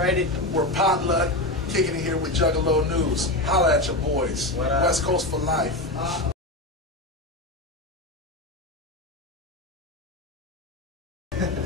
Righty. We're Potluck, kicking it here with Juggalonews. Holla at your boys. West Coast for life.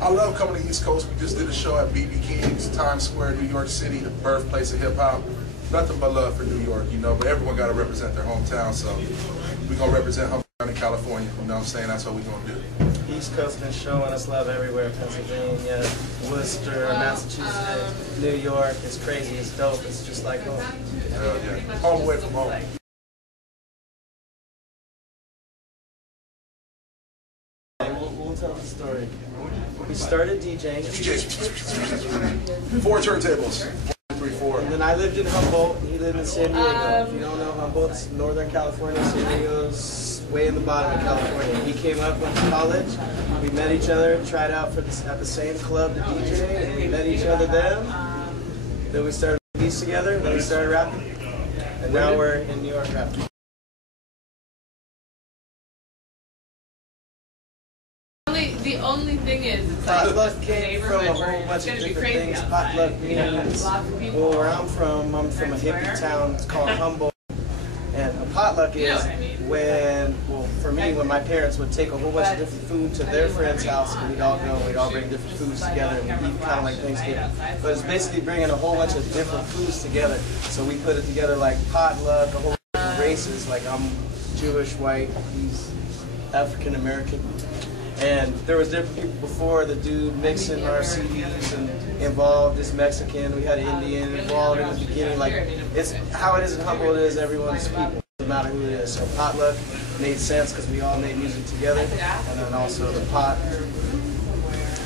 I love coming to the East Coast. We just did a show at BB King's, Times Square, New York City, the birthplace of hip-hop. Nothing but love for New York, you know, but everyone got to represent their hometown, so we're going to represent Humboldt County, California. You know what I'm saying? That's what we're going to do. East Coast been showing us love everywhere. Pennsylvania, Worcester, Massachusetts, New York. It's crazy. It's dope. It's just like home. Hell yeah. Home away from home. We'll tell the story. We started DJing. Four turntables. 1, 2, 3, 4. And then I lived in Humboldt, and he lived in San Diego. If you don't know Humboldt, it's Northern California. San Diego's way in the bottom of California. He came up, went to college. We met each other, tried out at the same club to DJ, and we met each other then. Then we started beats together, then we started rapping. And now we're in New York rapping. The only thing is, it's Potluck came from a whole bunch of different things. Potluck means, well, where I'm from a hippie town. It's called Humboldt. And a potluck is when, well, for me, when my parents would take a whole bunch of different food to their friend's house, and we'd all go, and we'd all bring different foods together, and we'd eat kind of like Thanksgiving. But it's basically bringing a whole bunch of different foods together. So we put it together like potluck, a whole bunch of races. Like I'm Jewish, white, he's African American. And there was different people before. The dude mixing our CDs and involved is Mexican. We had an Indian involved in the beginning. Like, it's how it is in Humboldt. It is everyone's people. It doesn't matter who it is. So Potluck made sense because we all made music together. And then also the pot,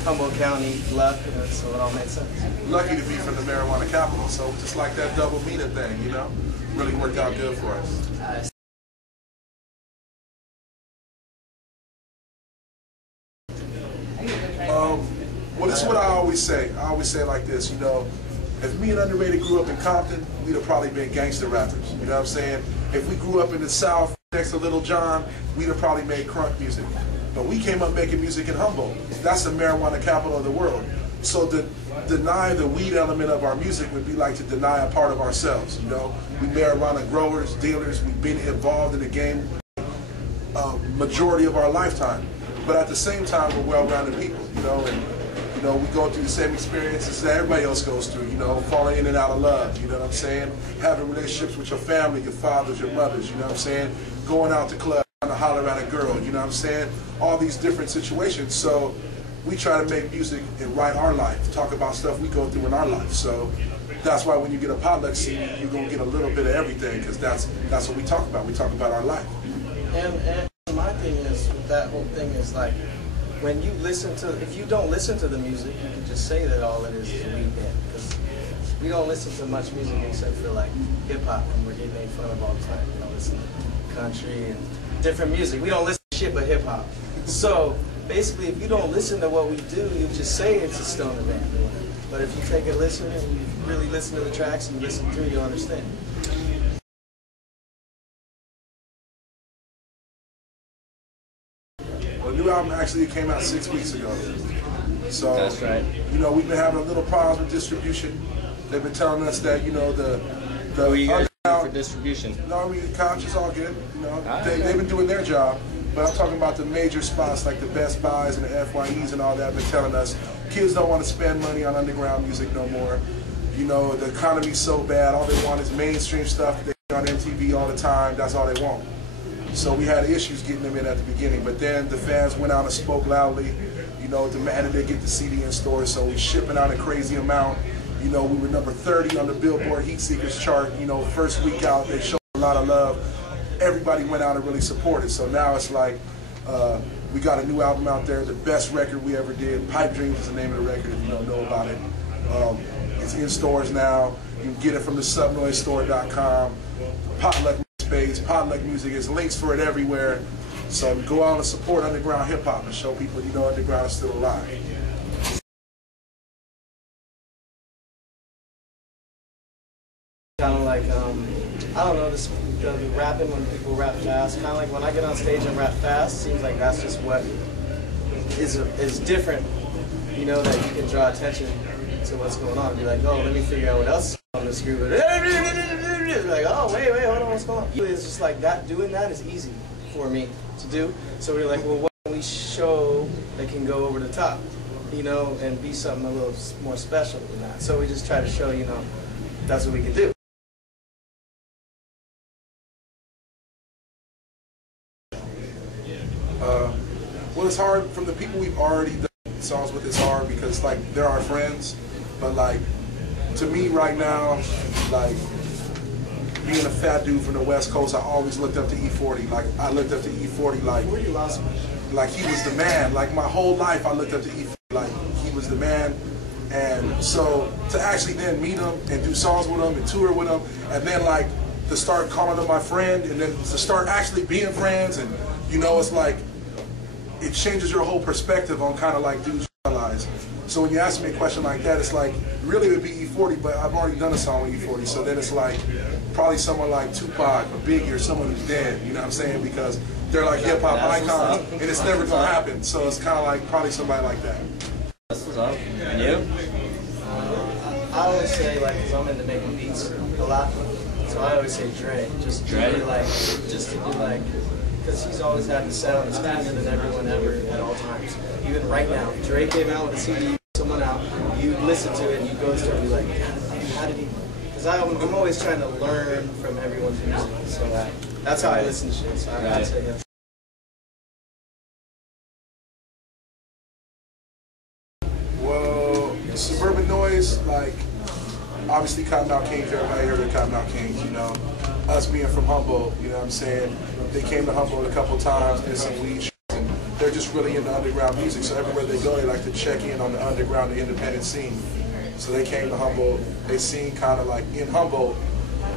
Humboldt County, luck, and so it all made sense. Lucky to be from the marijuana capital. So just like that double meaning thing, you know, really worked out good for us. Well, this is what I always say. I always say it like this, you know, if me and Underrated grew up in Compton, we'd have probably been gangster rappers. You know what I'm saying? If we grew up in the South next to Little John, we'd have probably made crunk music. But we came up making music in Humboldt. That's the marijuana capital of the world. So to deny the weed element of our music would be like to deny a part of ourselves, you know? We marijuana growers, dealers, we've been involved in the game majority of our lifetime. But at the same time, we're well-rounded people, you know, and you know, we go through the same experiences that everybody else goes through, you know, falling in and out of love, you know what I'm saying? Having relationships with your family, your fathers, your mothers, you know what I'm saying? Going out to clubs, trying to holler at a girl, you know what I'm saying? All these different situations. So we try to make music and write our life, talk about stuff we go through in our life. So that's why when you get a Potluck CD, you're going to get a little bit of everything, because that's what we talk about. We talk about our life. And my thing is, with that whole thing is like, when you listen to, if you don't listen to the music, you can just say that all it is a weed band. Because we don't listen to much music except for like hip hop, and we're getting made fun of all the time. We don't listen to country and different music. We don't listen to shit but hip hop. So basically, if you don't listen to what we do, you just say it's a stoner band. But if you take a listen and you really listen to the tracks and listen through, you'll understand. The new album actually came out 6 weeks ago. So, that's right. You know, we've been having a little problems with distribution. They've been telling us that, you know, the what are you guys doing for distribution? No, I mean, the couch is all good. You know, they've been doing their job. But I'm talking about the major spots like the Best Buys and the FYEs and all that. Been telling us kids don't want to spend money on underground music no more. You know, the economy's so bad. All they want is mainstream stuff that they on MTV all the time. That's all they want. So we had issues getting them in at the beginning, but then the fans went out and spoke loudly, you know, demanded they get the CD in stores, so we're shipping out a crazy amount. You know, we were number 30 on the Billboard Heat Seekers chart, you know, first week out, they showed a lot of love. Everybody went out and really supported, so now it's like, we got a new album out there, the best record we ever did. Pipe Dreams is the name of the record if you don't know about it. It's in stores now. You can get it from the subnoisestore.com. Potluck Space, Potluck Music, is links for it everywhere. So go out and support underground hip hop and show people, you know, underground is still alive. Kind of like, I don't know, the rapping when people rap fast, kind of like when I get on stage and rap fast, seems like that's just what is different, you know, that you can draw attention to what's going on and be like, oh, let me figure out what else is on this group. Like, oh, wait, hold on, what's going on? It's just like that. Doing that is easy for me to do. So we're like, well, what can we show that can go over the top, you know, and be something a little more special than that? So we just try to show, you know, that's what we can do. Well, it's hard from the people we've already done songs with. It's hard because like they're our friends, but like to me right now, like being a fat dude from the West Coast, I always looked up to E40. Like I looked up to E40 like he was the man. Like my whole life I looked up to E40 like he was the man. And so to actually then meet him and do songs with him and tour with him, and then like to start calling him my friend, and then to start actually being friends, and you know, it's like it changes your whole perspective on kind of like dudes realize. So when you ask me a question like that, it's like really it would be E40, but I've already done a song with E40, so then it's like probably someone like Tupac or Biggie or someone who's dead, you know what I'm saying? Because they're like hip hop icons, and it's never gonna happen. So it's kind of like probably somebody like that. That's what's up. And you? I always say, like, because I'm into making beats a lot, so I always say Dre. Just Dre, just to be like, because he's always had the sound that's cleaner than everyone ever at all times. Even right now, Dre came out with a CD, someone out, you listen to it and you go to it and be like, how did he? Because I'm always trying to learn from everyone's music, so that's how I listen to shit. So I'd say, yeah. Well, Suburban Noise, like, obviously Cottonmouth Kings, everybody heard of Cottonmouth Kings, you know. Us being from Humboldt, you know what I'm saying? They came to Humboldt a couple times, did some weed shows, and they're just really into underground music, so everywhere they go, they like to check in on the underground, the independent scene. So they came to Humboldt, they seen kind of like in Humboldt,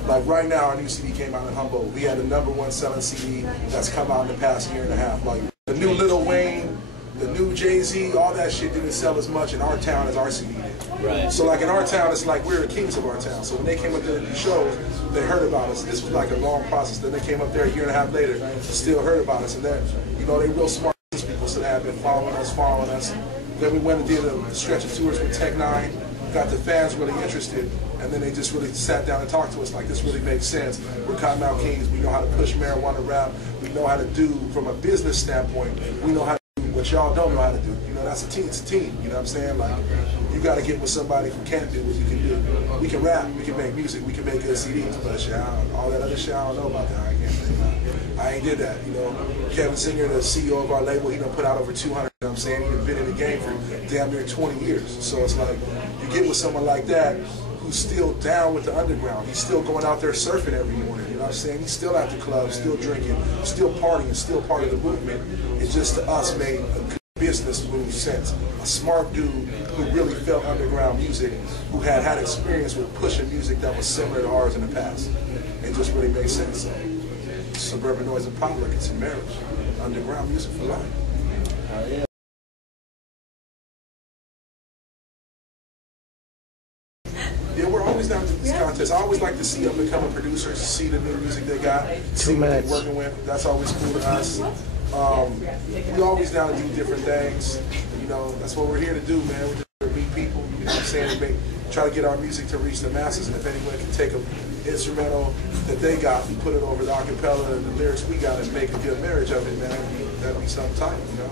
like right now our new CD came out in Humboldt. We had the #1 selling CD that's come out in the past year and a half. Like the new Lil Wayne, the new Jay-Z, all that shit didn't sell as much in our town as our CD did. Right. So like in our town, it's like we're the kings of our town. So when they came up there to do shows, they heard about us. This was like a long process. Then they came up there a year and a half later, still heard about us. And then, you know, they real smart people, so they have been following us. Then we went and did a stretch of tours with Tech 9, got the fans really interested, and then they just really sat down and talked to us like, this really makes sense. We're Cottonmouth Kings. We know how to push marijuana rap. We know how to do, from a business standpoint, we know how to do what y'all don't know how to do. You know, that's a team. It's a team. You know what I'm saying? Like, you got to get with somebody who can't do what you can do. We can rap, we can make music, we can make good CDs, but shit, all that other shit, I don't know about that. I ain't did that, you know. Kevin Singer, the CEO of our label, he done put out over 200, you know what I'm saying? He's been in the game for damn near 20 years. So it's like, you get with someone like that who's still down with the underground. He's still going out there surfing every morning, you know what I'm saying? He's still at the club, still drinking, still partying, still part of the movement. It just, to us, made a good business move sense. A smart dude who really felt underground music, who had experience with pushing music that was similar to ours in the past. It just really made sense. So, Suburban Noise and Potluck, it's a marriage. Underground music for life. Oh, yeah. Yeah, we're always down to these contests. I always like to see up and coming producers, see the new music they got, see what they're working with. That's always cool to us. We always down to do different things. You know, that's what we're here to do, man. We're just here to meet people, you know what I'm saying? Try to get our music to reach the masses, and if anyone can take an instrumental that they got and put it over the acapella and the lyrics we got and make a good marriage of it, man, that'd be something tight, you know?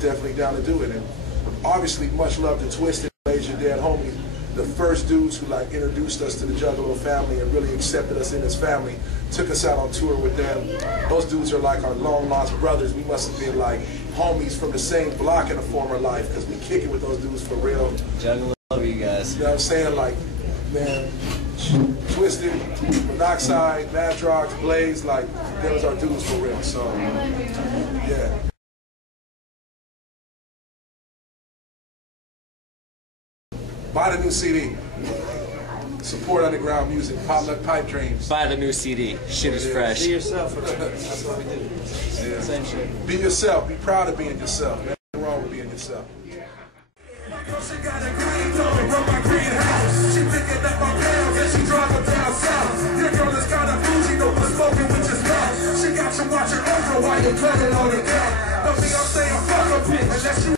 Definitely down to do it. And obviously, much love to Twisted, Asia Dead Homie, the first dudes who like introduced us to the Juggalo family and really accepted us in his family, took us out on tour with them. Those dudes are like our long lost brothers. We must have been like homies from the same block in a former life, because we kick it with those dudes for real. Juggalo, love you guys. You know what I'm saying? Like, man, Twisted, Monoxide, Madrox, Blaze, like, those are dudes for real. So, yeah. Buy the new CD. Support underground music. Potluck Pipe Dreams. Buy the new CD. Shit is fresh. Be yourself. That's what we do. Yeah. Same shit. Be yourself. Be proud of being yourself. Man, nothing wrong with being yourself. She got a green dog from my greenhouse. She picking up my pounds and she driving down south. Your girl is kinda bougie, no one smoking with your mouth. She got you watching over while you're playing on the couch. Don't think I'm saying fuck a bitch unless you